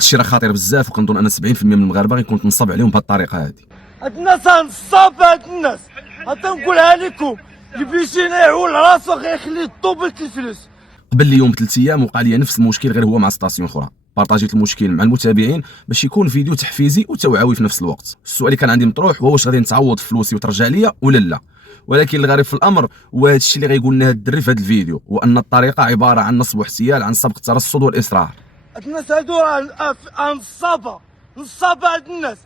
الشيء راه خطير بزاف، وكنظن ان 70% من المغاربه غيكون تنصب عليهم بهذه الطريقه هذه. هاد الناس غنصاب هاد الناس، غنقولها لكم اللي بيجي يعول راسو غيخلي الطوبل الفلوس. قبل اليوم ب3 ايام وقع لي نفس المشكل، غير هو مع ستاسيون اخرى. بارطاجيت المشكل مع المتابعين باش يكون فيديو تحفيزي وتوعوي في نفس الوقت. السؤال اللي كان عندي مطروح هو واش غادي نتعوض فلوسي وترجع ليا ولا لا. ولكن الغريب في الامر وهذا الشيء اللي غيقول لنا هذا الدري في هذا الفيديو، هو ان الطريقه عباره عن نصب واحتيال، عن سبق الترصد والاصرار. هاد الناس هادو راه نصابه هاد الناس.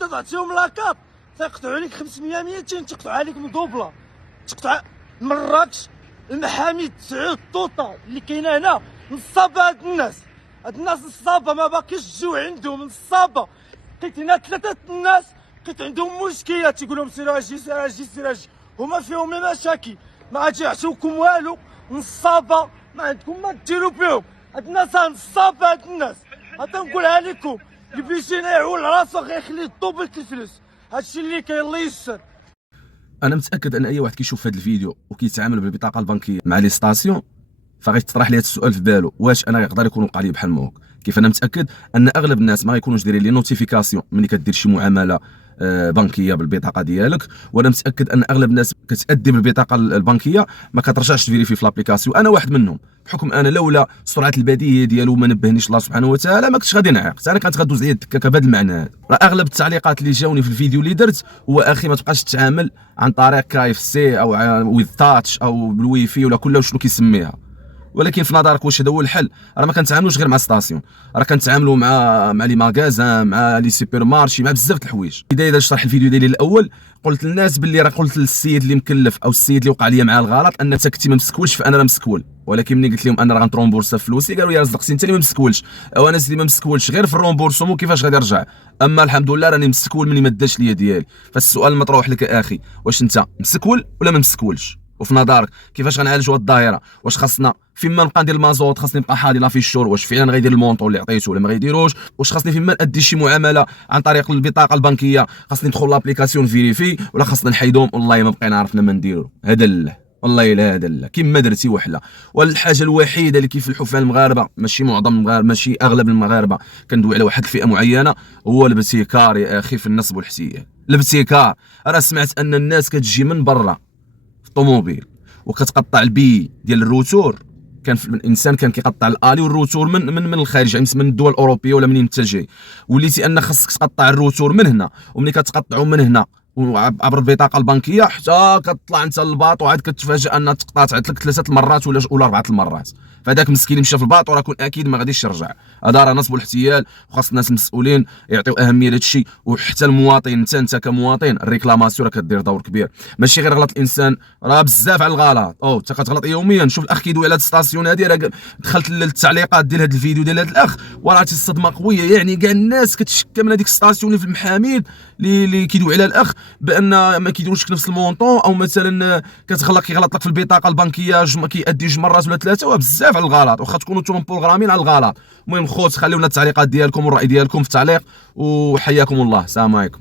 طلعتيهم لاكاط تيقطعوا عليك 500 200، تقطعوا عليك مدوبله، تقطع مراكش، المحامي 9 طوطه اللي كاينه هنا. نصابه هاد الناس نصابه، ما باقيش الجوع عندهم. نصابه لقيت هنا 3 الناس لقيت عندهم مشكلات، تيقول لهم سير اجي هما فيهم مشاكل، ما غادي يعطيوكم والو. نصابه ما عندكم ما ديروا بهم. هاد الناس نصابه هاد الناس، غنقولها لكم اللي بيجي يعول راسو غيخلي الطوبل الفلوس. هادشي اللي كاين، الله يسر. انا متاكد ان اي واحد كيشوف هذا الفيديو وكيتعامل بالبطاقه البنكيه مع لي ستاسيون فغيتطرح ليه السؤال في باله، واش انا يقدر يكون وقع لي بحال موك؟ كيف انا متاكد ان اغلب الناس ما غيكونوش دايرين لي نوتيفيكاسيون ملي كدير شي معامله بنكيه بالبطاقه ديالك. وانا متاكد ان اغلب الناس كتادي بالبطاقه البنكيه ما كترجعش تفيريفي في لابليكاسيون. انا واحد منهم، بحكم انا لولا سرعه البديهه ديالو ما نبهنيش الله سبحانه وتعالى ما كنتش غادي نعيق، انا كانت غدوز عليا الدكاكه بهذا المعنى هذا. راه اغلب التعليقات اللي جاوني في الفيديو اللي درت هو اخي ما تبقاش تتعامل عن طريق KFC او ويز تاتش او بالويفي ولا كله شنو كيسميها. ولكن في نظرك واش هذا هو الحل؟ راه ما كنتعاملوش غير مع ستاسيون، راه كنتعاملوا مع لي ماغازان، مع لي سوبر مارشي، مع بزاف د الحوايج. بدايه شرح الفيديو ديالي الاول قلت للناس باللي راه قلت للسيد اللي مكلف او السيد اللي وقع لي معاه الغلط ان انت كنتي ما مسكولش، فانا راه مسكول. ولكن ملي قلت لهم انا راه غنترومبورسا فلوسي قالوا يا رزق انت اللي ما مسكولش، او انا اللي ما مسكولش غير في الرومبورسمون كيفاش غادي نرجع؟ اما الحمد لله راني مسكول مني ما داش ليا ديالي. فالسؤال المطروح لك اخي، واش انت مسكول ولا ما مسكولش؟ وفي نظرك كيفاش غنعالجوا هذه الظاهره؟ واش خاصنا فيما نبقى ندير المازوت خاصني نبقى حاضي لا في الشهور واش فعلا غيدير المونطو اللي عطيته ولا ما غيديروش؟ واش خاصني فيما ندي شي معامله عن طريق البطاقه البنكيه خاصني ندخل لابليكاسيون فيريفي ولا خاصنا نحيدهم؟ والله ما بقينا عرفنا ما نديرو. هذا لا والله الا هذا لا كيما درتي وحله. والحاجه الوحيده اللي كيفلحوا فيها المغاربه، ماشي معظم المغاربه ماشي اغلب المغاربه، كندوي على واحد الفئه معينه، هو الابتكار يا اخي في النصب والاحتيال. الابتكار راه سمعت ان الناس كتجي من برا في الطوموبيل وكتقطع البي ديال الروتور. كان الانسان كان كيقطع الالي والروتور من الخارج، يعني من الدول الاوروبيه ولا منين انت جاي، وليتي ان خاصك تقطع الروتور من هنا، وملي كتقطعوا من هنا عبر البطاقه البنكيه حتى كتطلع انت للباط وعاد كتفاجئ انها تقطعت لك 3 المرات ولا 4 المرات. فهذاك مسكين مشى في الباط وراه كون اكيد ما غاديش يرجع. هذا راه نصب والاحتيال، وخاص الناس المسؤولين يعطيو اهميه لهذا الشيء. وحتى المواطن انت كمواطن الريكلاماسيون راه كدير دور كبير، ماشي غير غلط الانسان، راه بزاف على الغلط. انت كتغلط يوميا. شوف الاخ كيدوي على هاد الستاسيون هادي، راه دخلت للتعليقات ديال هذا الفيديو ديال هذا الاخ وراه الصدمه قويه. يعني كاع الناس كتشكى من هذيك الستاسيون اللي في المحاميد اللي كيدوي على الاخ بان ما كيديروش في نفس المونطون، او مثلا كيغلط لك في البطاقه البنكيه كيأدي 2 مرات ولا 3، وبزاف على الغلط. واخا تكونوا نتوما بروغرامين على الغلط. المهم خوت خليونا التعليقات ديالكم والراي ديالكم في التعليق، وحياكم الله. السلام عليكم.